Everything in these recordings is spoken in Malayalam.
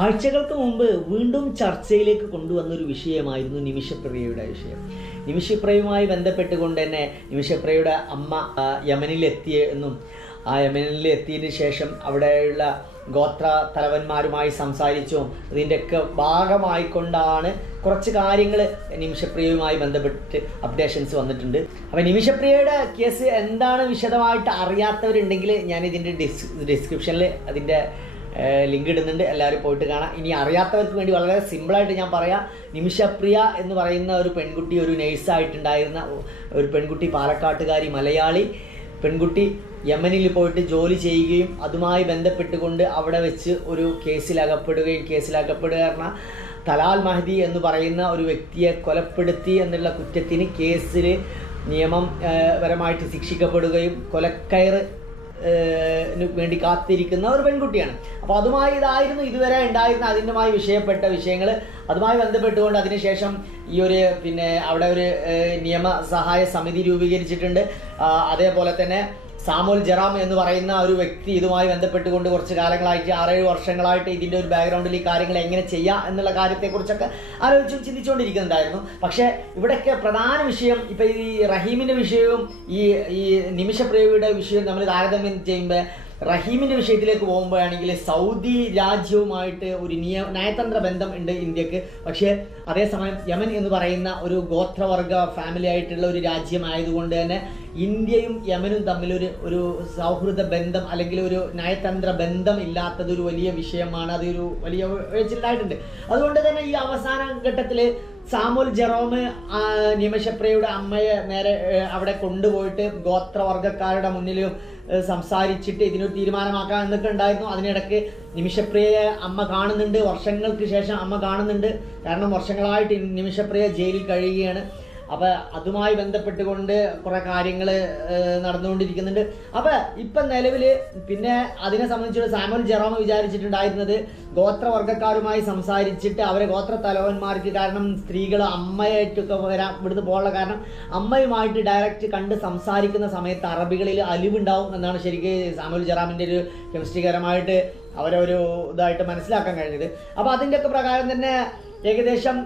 ആഴ്ചകൾക്ക് മുമ്പ് വീണ്ടും ചർച്ചയിലേക്ക് കൊണ്ടുവന്ന ഒരു വിഷയമായിരുന്നു നിമിഷപ്രിയയുടെ വിഷയം. നിമിഷപ്രിയയുമായി ബന്ധപ്പെട്ടുകൊണ്ട് തന്നെ നിമിഷപ്രിയയുടെ അമ്മ യമനിലെത്തിയ എന്നും ആ യമനിൽ എത്തിയതിന് ശേഷം അവിടെയുള്ള ഗോത്ര തലവന്മാരുമായി സംസാരിച്ചും. ഇതിന്റെയൊക്കെ ഭാഗമായിക്കൊണ്ടാണ് കുറച്ച് കാര്യങ്ങൾ നിമിഷപ്രിയയുമായി ബന്ധപ്പെട്ട് അപ്ഡേഷൻസ് വന്നിട്ടുണ്ട്. അപ്പോൾ നിമിഷപ്രിയയുടെ കേസ് എന്താണ് വിശദമായിട്ട് അറിയാത്തവരുണ്ടെങ്കിൽ ഞാൻ ഇതിന്റെ ഡിസ് ഡിസ്ക്രിപ്ഷനിൽ അതിന്റെ ലിങ്ക് ഇടുന്നുണ്ട്. എല്ലാവരും പോയിട്ട് കാണാം. ഇനി അറിയാത്തവർക്ക് വേണ്ടി വളരെ സിമ്പിളായിട്ട് ഞാൻ പറയാം. നിമിഷപ്രിയ എന്ന് പറയുന്ന ഒരു പെൺകുട്ടി ഒരു നേഴ്സായിട്ടുണ്ടായിരുന്ന ഒരു പെൺകുട്ടി പാലക്കാട്ടുകാരി മലയാളി പെൺകുട്ടി യമനിൽ പോയിട്ട് ജോലി ചെയ്യുകയും അതുമായി ബന്ധപ്പെട്ടുകൊണ്ട് അവിടെ വെച്ച് ഒരു കേസിലകപ്പെടുകയും കേസിലകപ്പെടുക പറഞ്ഞാൽ തലാൽ മഹദി എന്ന് പറയുന്ന ഒരു വ്യക്തിയെ കൊലപ്പെടുത്തി എന്നുള്ള കുറ്റത്തിന് കേസിൽ നിയമം പരമായിട്ട് ശിക്ഷിക്കപ്പെടുകയും കൊലക്കയറ് ഏഹ് വേണ്ടി കാത്തിരിക്കുന്ന ഒരു പെൺകുട്ടിയാണ്. അപ്പോൾ അതുമായി ഇതായിരുന്നു ഇതുവരെ ഉണ്ടായിരുന്ന അതിന്റെമായി വിഷയപ്പെട്ട വിഷയങ്ങൾ അതുമായി ബന്ധപ്പെട്ടുകൊണ്ട് അതിനുശേഷം ഈ ഒരു പിന്നെ അവിടെ ഒരു നിയമ സഹായ സമിതി രൂപീകരിച്ചിട്ടുണ്ട്. അതേപോലെ തന്നെ സാമുൽ ജറാം എന്ന് പറയുന്ന ഒരു വ്യക്തി ഇതുമായി ബന്ധപ്പെട്ടുകൊണ്ട് കുറച്ച് കാലങ്ങളായിട്ട് ആറേഴ് വർഷങ്ങളായിട്ട് ഇതിന്റെ ഒരു ബാക്ക്ഗ്രൗണ്ടിൽ ഈ കാര്യങ്ങൾ എങ്ങനെ ചെയ്യാം എന്നുള്ള കാര്യത്തെക്കുറിച്ചൊക്കെ ആലോചിച്ചും ചിന്തിച്ചുകൊണ്ടിരിക്കുന്നുണ്ടായിരുന്നു. പക്ഷേ ഇവിടെയൊക്കെ പ്രധാന വിഷയം ഇപ്പം ഈ റഹീമിന്റെ വിഷയവും ഈ ഈ നിമിഷ പ്രേമിയുടെ വിഷയവും നമ്മൾ താരതമ്യം ചെയ്യുമ്പോൾ റഹീമിന്റെ വിഷയത്തിലേക്ക് പോകുമ്പോഴാണെങ്കിൽ സൗദി രാജ്യവുമായിട്ട് ഒരു നിയ നയതന്ത്ര ബന്ധം ഉണ്ട് ഇന്ത്യയ്ക്ക്. പക്ഷേ അതേസമയം യമൻ എന്ന് പറയുന്ന ഒരു ഗോത്രവർഗ ഫാമിലി ആയിട്ടുള്ള ഒരു രാജ്യമായതുകൊണ്ട് തന്നെ ഇന്ത്യയും യമനും തമ്മിലൊരു ഒരു സൗഹൃദ ബന്ധം അല്ലെങ്കിൽ ഒരു നയതന്ത്ര ബന്ധം ഇല്ലാത്തത് ഒരു വലിയ വിഷയമാണ്. അതൊരു വലിയ ഉഴച്ചിലായിട്ടുണ്ട് അതുകൊണ്ട് തന്നെ ഈ അവസാന ഘട്ടത്തിൽ സാമുൽ ജെറോമ് നിമിഷപ്രിയയുടെ അമ്മയെ നേരെ അവിടെ കൊണ്ടുപോയിട്ട് ഗോത്രവർഗക്കാരുടെ മുന്നിലും സംസാരിച്ചിട്ട് ഇതിനൊരു തീരുമാനമാക്കാം എന്നൊക്കെ ഉണ്ടായിരുന്നു. അതിനിടയ്ക്ക് നിമിഷപ്രിയയെ അമ്മ കാണുന്നുണ്ട്. വർഷങ്ങൾക്ക് ശേഷം അമ്മ കാണുന്നുണ്ട്. കാരണം വർഷങ്ങളായിട്ട് നിമിഷപ്രിയ ജയിലിൽ കഴിയുകയാണ്. അപ്പോൾ അതുമായി ബന്ധപ്പെട്ടുകൊണ്ട് കുറേ കാര്യങ്ങൾ നടന്നുകൊണ്ടിരിക്കുന്നുണ്ട്. അപ്പോൾ ഇപ്പം നിലവിൽ പിന്നെ അതിനെ സംബന്ധിച്ചുള്ള സാമുൽ ജെറോമ വിചാരിച്ചിട്ടുണ്ടായിരുന്നത് ഗോത്രവർഗക്കാരുമായി സംസാരിച്ചിട്ട് അവരെ ഗോത്ര തലവന്മാർക്ക് കാരണം സ്ത്രീകൾ അമ്മയായിട്ടൊക്കെ വരാൻ ഇവിടുന്ന് പോകാനുള്ള കാരണം അമ്മയുമായിട്ട് ഡയറക്റ്റ് കണ്ട് സംസാരിക്കുന്ന സമയത്ത് അറബികളിൽ അലിവുണ്ടാവും എന്നാണ് ശരിക്കും സാമുൽ ജെറാമിന്റെ ഒരു കെമിസ്ട്രികരമായിട്ട് അവരെ ഒരു ഇതായിട്ട് മനസ്സിലാക്കാൻ കഴിഞ്ഞത്. അപ്പോൾ അതിന്റെയൊക്കെ പ്രകാരം തന്നെ ഏകദേശം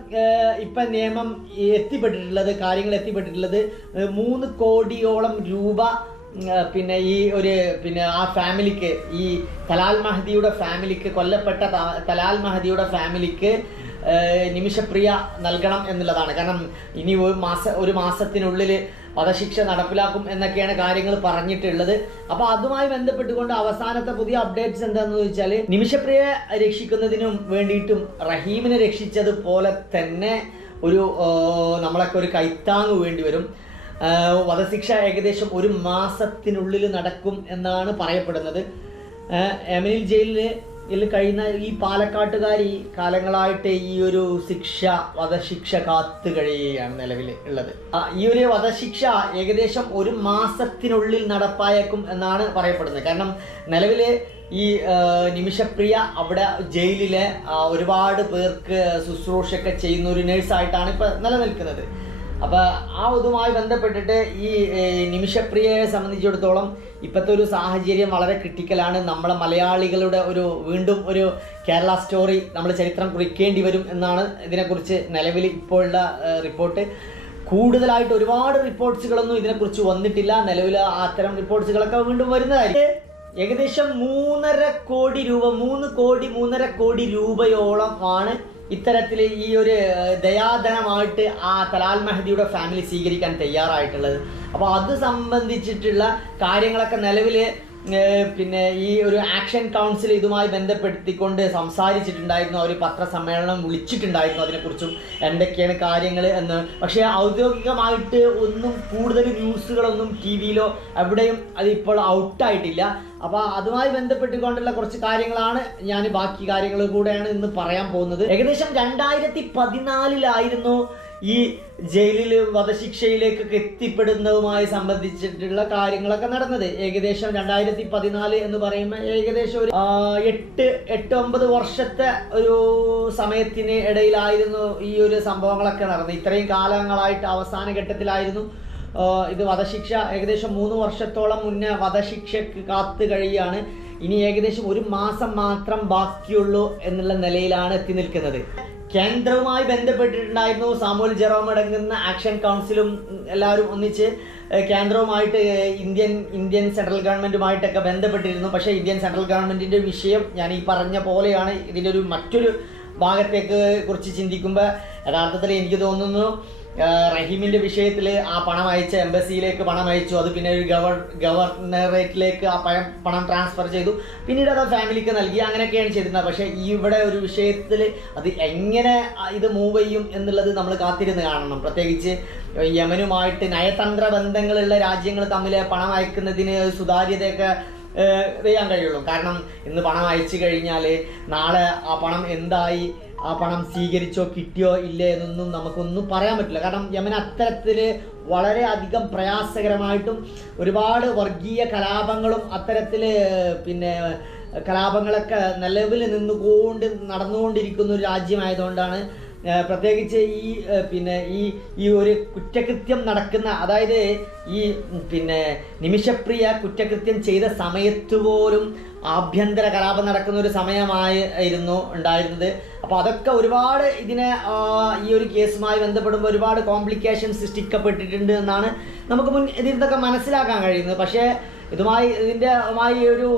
ഇപ്പം നിയമം എത്തിപ്പെട്ടിട്ടുള്ളത് കാര്യങ്ങൾ എത്തിപ്പെട്ടിട്ടുള്ളത് മൂന്ന് കോടിയോളം രൂപ പിന്നെ ഈ ഒരു പിന്നെ ആ ഫാമിലിക്ക് ഈ തലാൽ മഹദിയുടെ ഫാമിലിക്ക് കൊല്ലപ്പെട്ട തലാൽ മഹദിയുടെ ഫാമിലിക്ക് നിമിഷപ്രിയ നൽകണം എന്നുള്ളതാണ്. കാരണം ഇനി ഒരു മാസ ഒരു മാസത്തിനുള്ളിൽ വധശിക്ഷ നടപ്പിലാക്കും എന്നൊക്കെയാണ് കാര്യങ്ങൾ പറഞ്ഞിട്ടുള്ളത്. അപ്പോൾ അതുമായി ബന്ധപ്പെട്ടുകൊണ്ട് അവസാനത്തെ പുതിയ അപ്ഡേറ്റ്സ് എന്താണെന്ന് ചോദിച്ചാൽ നിമിഷപ്രിയയെ രക്ഷിക്കുന്നതിനും വേണ്ടിയിട്ടും റഹീമിനെ രക്ഷിച്ചതുപോലെ തന്നെ ഒരു നമ്മളൊക്കെ ഒരു കൈത്താങ് വേണ്ടി വരും. വധശിക്ഷ ഏകദേശം ഒരു മാസത്തിനുള്ളിൽ നടക്കും എന്നാണ് പറയപ്പെടുന്നത്. എമിനിൽ ജയിലിൽ ഇതിൽ കഴിയുന്ന ഈ പാലക്കാട്ടുകാരി കാലങ്ങളായിട്ട് ഈ ഒരു ശിക്ഷ വധശിക്ഷ കാത്തു കഴിയുകയാണ് നിലവിൽ ഉള്ളത്. ഈ ഒരു വധശിക്ഷ ഏകദേശം ഒരു മാസത്തിനുള്ളിൽ നടപ്പായേക്കും എന്നാണ് പറയപ്പെടുന്നത്. കാരണം നിലവിൽ ഈ നിമിഷപ്രിയ അവിടെ ജയിലിലെ ഒരുപാട് പേർക്ക് ശുശ്രൂഷയൊക്കെ ചെയ്യുന്ന ഒരു നേഴ്സായിട്ടാണ് ഇപ്പോൾ നിലനിൽക്കുന്നത്. അപ്പോൾ ആ ഇതുമായി ബന്ധപ്പെട്ടിട്ട് ഈ നിമിഷപ്രിയയെ സംബന്ധിച്ചിടത്തോളം ഇപ്പോഴത്തെ ഒരു സാഹചര്യം വളരെ ക്രിട്ടിക്കലാണ് നമ്മളെ മലയാളികളുടെ ഒരു വീണ്ടും ഒരു കേരള സ്റ്റോറി നമ്മൾ ചരിത്രം കുറിക്കേണ്ടി വരും എന്നാണ് ഇതിനെക്കുറിച്ച് നിലവിൽ ഇപ്പോഴുള്ള റിപ്പോർട്ട് കൂടുതലായിട്ട് ഒരുപാട് റിപ്പോർട്ട്സുകളൊന്നും ഇതിനെക്കുറിച്ച് വന്നിട്ടില്ല. നിലവിൽ അത്തരം റിപ്പോർട്ട്സുകളൊക്കെ വീണ്ടും വരുന്നതായിരിക്കും ഏകദേശം മൂന്നര കോടി രൂപ മൂന്ന് കോടി മൂന്നര കോടി രൂപയോളം ആണ് ഇത്തരത്തിൽ ഈ ഒരു ദയാധനമായിട്ട് ആ തലാൽ മെഹദിയുടെ ഫാമിലി സ്വീകരിക്കാൻ തയ്യാറായിട്ടുള്ളത്. അപ്പോൾ അത് സംബന്ധിച്ചിട്ടുള്ള കാര്യങ്ങളൊക്കെ നിലവിൽ പിന്നെ ഈ ഒരു ആക്ഷൻ കൗൺസിൽ ഇതുമായി ബന്ധപ്പെടുത്തിക്കൊണ്ട് സംസാരിച്ചിട്ടുണ്ടായിരുന്നു. അവർ പത്രസമ്മേളനം വിളിച്ചിട്ടുണ്ടായിരുന്നു അതിനെക്കുറിച്ചും എന്തൊക്കെയാണ് കാര്യങ്ങൾ എന്ന്. പക്ഷേ ഔദ്യോഗികമായിട്ട് ഒന്നും കൂടുതൽ ന്യൂസുകളൊന്നും ടി വിയിലോ എവിടെയും അതിപ്പോൾ ഔട്ടായിട്ടില്ല. അപ്പോൾ അതുമായി ബന്ധപ്പെട്ടുകൊണ്ടുള്ള കുറച്ച് കാര്യങ്ങളാണ് ഞാൻ ബാക്കി കാര്യങ്ങൾ കൂടെയാണ് ഇന്ന് പറയാൻ പോകുന്നത്. ഏകദേശം രണ്ടായിരത്തി പതിനാലിലായിരുന്നു ഈ ജയിലിൽ വധശിക്ഷയിലേക്കൊക്കെ എത്തിപ്പെടുന്നതുമായി സംബന്ധിച്ചിട്ടുള്ള കാര്യങ്ങളൊക്കെ നടന്നത്. ഏകദേശം രണ്ടായിരത്തി പതിനാല് എന്ന് പറയുമ്പോൾ ഏകദേശം ഒരു എട്ട് എട്ട് ഒമ്പത് വർഷത്തെ ഒരു സമയത്തിന് ഇടയിലായിരുന്നു ഈ ഒരു സംഭവങ്ങളൊക്കെ നടന്നത്. ഇത്രയും കാലങ്ങളായിട്ട് അവസാന ഘട്ടത്തിലായിരുന്നു ഇത് വധശിക്ഷ. ഏകദേശം മൂന്ന് വർഷത്തോളം മുന്നേ വധശിക്ഷക്ക് കാത്തു കഴിയാണ്. ഇനി ഏകദേശം ഒരു മാസം മാത്രം ബാക്കിയുള്ളൂ എന്നുള്ള നിലയിലാണ് എത്തി നിൽക്കുന്നത്. കേന്ദ്രവുമായി ബന്ധപ്പെട്ടിട്ടുണ്ടായിരുന്നു. സാമൂൽ ജെറോം അടങ്ങുന്ന ആക്ഷൻ കൗൺസിലും എല്ലാവരും ഒന്നിച്ച് കേന്ദ്രവുമായിട്ട് ഇന്ത്യൻ ഇന്ത്യൻ സെൻട്രൽ ഗവൺമെന്റുമായിട്ടൊക്കെ ബന്ധപ്പെട്ടിരുന്നു. പക്ഷേ ഇന്ത്യൻ സെൻട്രൽ ഗവൺമെന്റിന്റെ വിഷയം ഞാൻ ഈ പറഞ്ഞ പോലെയാണ്. ഇതിന്റെ ഒരു മറ്റൊരു ഭാഗത്തേക്ക് കുറിച്ച് ചിന്തിക്കുമ്പോൾ യഥാർത്ഥത്തിൽ എനിക്ക് തോന്നുന്നു റഹീമിന്റെ വിഷയത്തിൽ ആ പണം അയച്ച എംബസിയിലേക്ക് പണം അയച്ചു. അത് പിന്നെ ഒരു ഗവർ ഗവർണറേറ്റിലേക്ക് ആ പണം പണം ട്രാൻസ്ഫർ ചെയ്തു. പിന്നീട് അത് ഫാമിലിക്ക് നൽകി. അങ്ങനെയൊക്കെയാണ് ചെയ്തിരുന്നത്. പക്ഷേ ഈ ഇവിടെ ഒരു വിഷയത്തിൽ അത് എങ്ങനെ ഇത് മൂവ് ചെയ്യും എന്നുള്ളത് നമ്മൾ കാത്തിരുന്ന് കാണണം. പ്രത്യേകിച്ച് യമനുമായിട്ട് നയതന്ത്ര ബന്ധങ്ങളുള്ള രാജ്യങ്ങൾ തമ്മിൽ പണം അയക്കുന്നതിന് സുതാര്യതയൊക്കെ ചെയ്യാൻ കഴിയുള്ളൂ. കാരണം ഇന്ന് പണം അയച്ചു കഴിഞ്ഞാൽ നാളെ ആ പണം എന്തായി ആ പണം സ്വീകരിച്ചോ കിട്ടിയോ ഇല്ലേ എന്നൊന്നും നമുക്കൊന്നും പറയാൻ പറ്റില്ല. കാരണം യമൻ അത്തരത്തിൽ വളരെ അധികം പ്രയാസകരമായിട്ടും ഒരുപാട് വർഗീയ കലാപങ്ങളും അത്തരത്തിൽ പിന്നെ കലാപങ്ങളൊക്കെ നിലവിൽ നിന്നുകൊണ്ട് നടന്നുകൊണ്ടിരിക്കുന്ന ഒരു രാജ്യമായതുകൊണ്ടാണ് പ്രത്യേകിച്ച് ഈ പിന്നെ ഈ ഈ ഒരു കുറ്റകൃത്യം നടക്കുന്ന അതായത് ഈ പിന്നെ നിമിഷപ്രിയ കുറ്റകൃത്യം ചെയ്ത സമയത്ത് പോലും ആഭ്യന്തര കലാപം നടക്കുന്ന ഒരു സമയമായിരുന്നു ഉണ്ടായിരുന്നത്. അപ്പോൾ അതൊക്കെ ഒരുപാട് ഇതിനെ ഈ ഒരു കേസുമായി ബന്ധപ്പെടുമ്പോൾ ഒരുപാട് കോംപ്ലിക്കേഷൻ സൃഷ്ടിക്കപ്പെട്ടിട്ടുണ്ട് എന്നാണ് നമുക്ക് മുൻ ഇതിൽ നിന്നൊക്കെ മനസ്സിലാക്കാൻ കഴിയുന്നത്. പക്ഷേ ഇതുമായി ഇതിന്റെമായി ഒരു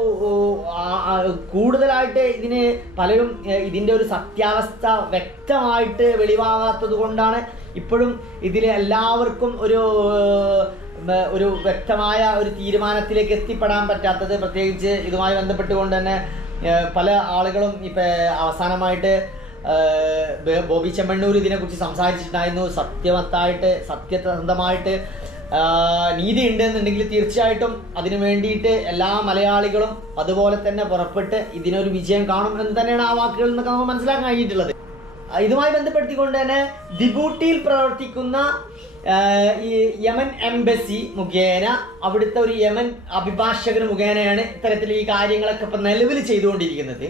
കൂടുതലായിട്ട് ഇതിന് പലരും ഇതിന്റെ ഒരു സത്യാവസ്ഥ വ്യക്തമായിട്ട് വെളിവാകാത്തത് കൊണ്ടാണ് ഇപ്പോഴും ഇതിൽ എല്ലാവർക്കും ഒരു ഒരു വ്യക്തമായ ഒരു തീരുമാനത്തിലേക്ക് എത്തിപ്പെടാൻ പറ്റാത്തത്. പ്രത്യേകിച്ച് ഇതുമായി ബന്ധപ്പെട്ടുകൊണ്ട് തന്നെ പല ആളുകളും ഇപ്പം അവസാനമായിട്ട് ബോബി ചെമ്മണ്ണൂർ ഇതിനെക്കുറിച്ച് സംസാരിച്ചിട്ടുണ്ടായിരുന്നു. സത്യമത്തായിട്ട് സത്യസന്ധമായിട്ട് നീതി ഉണ്ട് എന്നുണ്ടെങ്കിൽ തീർച്ചയായിട്ടും അതിനു വേണ്ടിയിട്ട് എല്ലാ മലയാളികളും അതുപോലെ തന്നെ പുറപ്പെട്ട് ഇതിനൊരു വിജയം കാണും എന്ന് തന്നെയാണ് ആ വാക്കുകളിൽ നിന്നൊക്കെ നമുക്ക് മനസ്സിലാക്കാൻ കഴിഞ്ഞിട്ടുള്ളത്. ഇതുമായി ബന്ധപ്പെടുത്തിക്കൊണ്ട് തന്നെ ദിബൂട്ടിയിൽ പ്രവർത്തിക്കുന്ന ഈ യമൻ എംബസി മുഖേന അവിടുത്തെ ഒരു യമൻ അഭിഭാഷകർ മുഖേനയാണ് ഇത്തരത്തിൽ ഈ കാര്യങ്ങളൊക്കെ ഇപ്പം നിലവിൽ ചെയ്തുകൊണ്ടിരിക്കുന്നത്.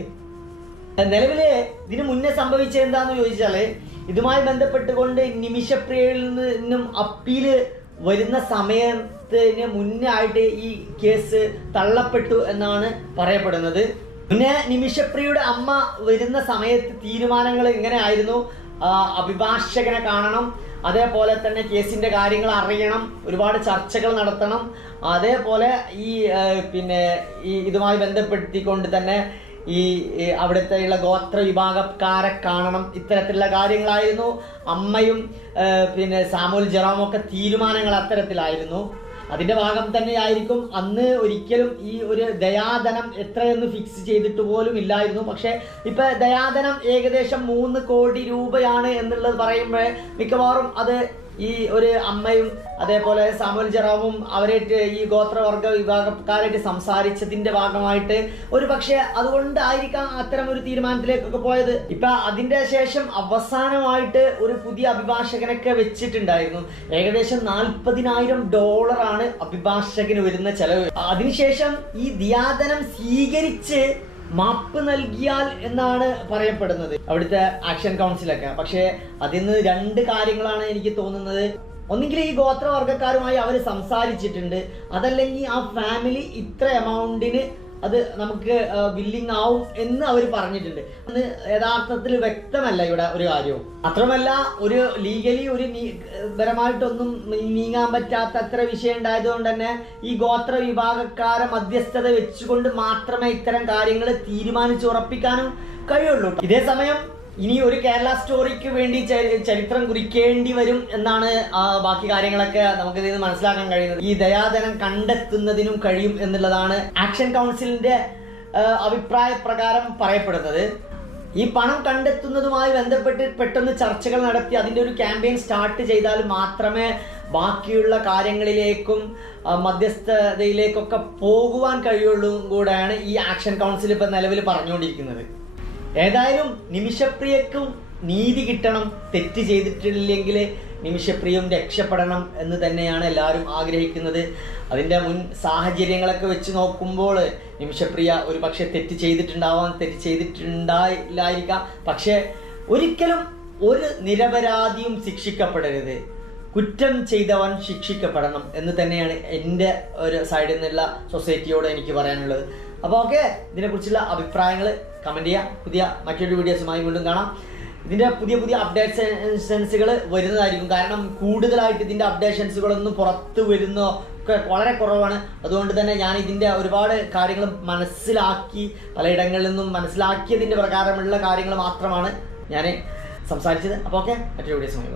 നിലവിൽ ഇതിന് മുന്നേ സംഭവിച്ചത് എന്താന്ന് ചോദിച്ചാൽ ഇതുമായി ബന്ധപ്പെട്ടുകൊണ്ട് നിമിഷപ്രിയയിൽ നിന്നും അപ്പീൽ വരുന്ന സമയത്തിന് മുന്നേ ആയിട്ട് ഈ കേസ് തള്ളപ്പെട്ടു എന്നാണ് പറയപ്പെടുന്നത്. പിന്നെ നിമിഷപ്രിയയുടെ അമ്മ വരുന്ന സമയത്ത് തീരുമാനങ്ങൾ ഇങ്ങനെ ആയിരുന്നു അഭിഭാഷകനെ കാണണം അതേപോലെ തന്നെ കേസിന്റെ കാര്യങ്ങൾ അറിയണം ഒരുപാട് ചർച്ചകൾ നടത്തണം അതേപോലെ ഈ പിന്നെ ഈ ഇതുമായി ബന്ധപ്പെടുത്തിക്കൊണ്ട് തന്നെ ഈ അവിടുത്തെ അവിടുത്തെയുള്ള ഗോത്ര വിഭാഗക്കാരെ കാണണം. ഇത്തരത്തിലുള്ള കാര്യങ്ങളായിരുന്നു. അമ്മയും പിന്നെ സാമുൽ ജെറോമും ഒക്കെ തീരുമാനങ്ങൾ അത്തരത്തിലായിരുന്നു. അതിന്റെ ഭാഗം തന്നെയായിരിക്കും. അന്ന് ഒരിക്കലും ഈ ഒരു ദയാധനം എത്രയെന്ന് ഫിക്സ് ചെയ്തിട്ട് പോലും ഇല്ലായിരുന്നു. പക്ഷേ ഇപ്പം ദയാധനം ഏകദേശം മൂന്ന് കോടി രൂപയാണ് എന്നുള്ളത് പറയുമ്പോൾ മിക്കവാറും അത് ഈ ഒരു അമ്മയും അതേപോലെ സാമുൽ ജറാവും അവരായിട്ട് ഈ ഗോത്രവർഗ വിഭാഗക്കാരായിട്ട് സംസാരിച്ചതിന്റെ ഭാഗമായിട്ട് ഒരു പക്ഷേ അതുകൊണ്ടായിരിക്കാം അത്തരം ഒരു തീരുമാനത്തിലേക്കൊക്കെ പോയത്. ഇപ്പൊ അതിന്റെ ശേഷം അവസാനമായിട്ട് ഒരു പുതിയ അഭിഭാഷകനൊക്കെ വെച്ചിട്ടുണ്ടായിരുന്നു. ഏകദേശം നാൽപ്പതിനായിരം ഡോളറാണ് അഭിഭാഷകന് വരുന്ന ചെലവ്. അതിനുശേഷം ഈ ദിയാദനം സ്വീകരിച്ച് മാപ്പ് നൽകിയാൽ എന്നാണ് പറയപ്പെടുന്നത്. അവിടുത്തെ ആക്ഷൻ കൗൺസിലൊക്കെ പക്ഷേ നിന്ന് രണ്ട് കാര്യങ്ങളാണ് എനിക്ക് തോന്നുന്നത്. ഒന്നുകിൽ ഈ ഗോത്രവർഗക്കാരുമായി അവർ സംസാരിച്ചിട്ടുണ്ട്. അതല്ലെങ്കിൽ ആ ഫാമിലി ഇത്ര എമൗണ്ടിന് അത് നമുക്ക് ബില്ലിംഗ് ആവും എന്ന് അവർ പറഞ്ഞിട്ടുണ്ട്. അന്ന് യഥാർത്ഥത്തിൽ വ്യക്തമല്ല ഇവിടെ ഒരു കാര്യവും അത്രമല്ല ഒരു ലീഗലി ഒരു പരമായിട്ടൊന്നും നീങ്ങാൻ പറ്റാത്ത അത്ര വിഷയം ഉണ്ടായതുകൊണ്ട് തന്നെ ഈ ഗോത്ര വിഭാഗക്കാരെ മധ്യസ്ഥത വെച്ചുകൊണ്ട് മാത്രമേ ഇത്തരം കാര്യങ്ങൾ തീരുമാനിച്ച് ഉറപ്പിക്കാനും കഴിയുള്ളൂ. ഇതേ സമയം ഇനി ഒരു കേരള സ്റ്റോറിക്ക് വേണ്ടി ചരിത്രം കുറിക്കേണ്ടി വരും എന്നാണ് ബാക്കി കാര്യങ്ങളൊക്കെ നമുക്ക് ഇതിൽ മനസ്സിലാക്കാൻ കഴിയുന്നത്. ഈ ദയാധനം കണ്ടെത്തുന്നതിനും കഴിയും എന്നുള്ളതാണ് ആക്ഷൻ കൗൺസിലിന്റെ അഭിപ്രായ പ്രകാരം പറയപ്പെടുന്നത്. ഈ പണം കണ്ടെത്തുന്നതുമായി ബന്ധപ്പെട്ട് പെട്ടെന്ന് ചർച്ചകൾ നടത്തി അതിന്റെ ഒരു ക്യാമ്പയിൻ സ്റ്റാർട്ട് ചെയ്താൽ മാത്രമേ ബാക്കിയുള്ള കാര്യങ്ങളിലേക്കും മധ്യസ്ഥതയിലേക്കൊക്കെ പോകുവാൻ കഴിയുള്ളൂ കൂടെയാണ് ഈ ആക്ഷൻ കൗൺസിൽ ഇപ്പം നിലവിൽ പറഞ്ഞുകൊണ്ടിരിക്കുന്നത്. ഏതായാലും നിമിഷപ്രിയക്കും നീതി കിട്ടണം തെറ്റ് ചെയ്തിട്ടില്ലെങ്കിൽ നിമിഷപ്രിയം രക്ഷപ്പെടണം എന്ന് തന്നെയാണ് എല്ലാവരും ആഗ്രഹിക്കുന്നത്. അതിന്റെ മുൻ സാഹചര്യങ്ങളൊക്കെ വെച്ച് നോക്കുമ്പോൾ നിമിഷപ്രിയ ഒരു പക്ഷേ തെറ്റ് ചെയ്തിട്ടുണ്ടാവാം തെറ്റ് ചെയ്തിട്ടുണ്ടായില്ലായിരിക്കാം. പക്ഷേ ഒരിക്കലും ഒരു നിരപരാധിയും ശിക്ഷിക്കപ്പെടരുത്. കുറ്റം ചെയ്തവൻ ശിക്ഷിക്കപ്പെടണം എന്ന് തന്നെയാണ് എന്റെ ഒരു സൈഡിൽ നിന്നുള്ള സൊസൈറ്റിയോട് എനിക്ക് പറയാനുള്ളത്. അപ്പോൾ ഓക്കെ ഇതിനെക്കുറിച്ചുള്ള അഭിപ്രായങ്ങൾ കമന്റ് ചെയ്യാം. പുതിയ മറ്റൊരു വീഡിയോസുമായി വീണ്ടും കാണാം. ഇതിന്റെ പുതിയ പുതിയ അപ്ഡേറ്റ്സ് സെൻസുകൾ വരുന്നതായിരിക്കും. കാരണം കൂടുതലായിട്ട് ഇതിന്റെ അപ്ഡേഷൻസുകളൊന്നും പുറത്ത് വരുന്നോ ഒക്കെ വളരെ കുറവാണ്. അതുകൊണ്ട് തന്നെ ഞാൻ ഇതിന്റെ ഒരുപാട് കാര്യങ്ങൾ മനസ്സിലാക്കി പലയിടങ്ങളിൽ നിന്നും മനസ്സിലാക്കിയതിന്റെ പ്രകാരമുള്ള കാര്യങ്ങൾ മാത്രമാണ് ഞാൻ സംസാരിച്ചത്. അപ്പോൾ ഓക്കെ മറ്റൊരു വീഡിയോസുമായി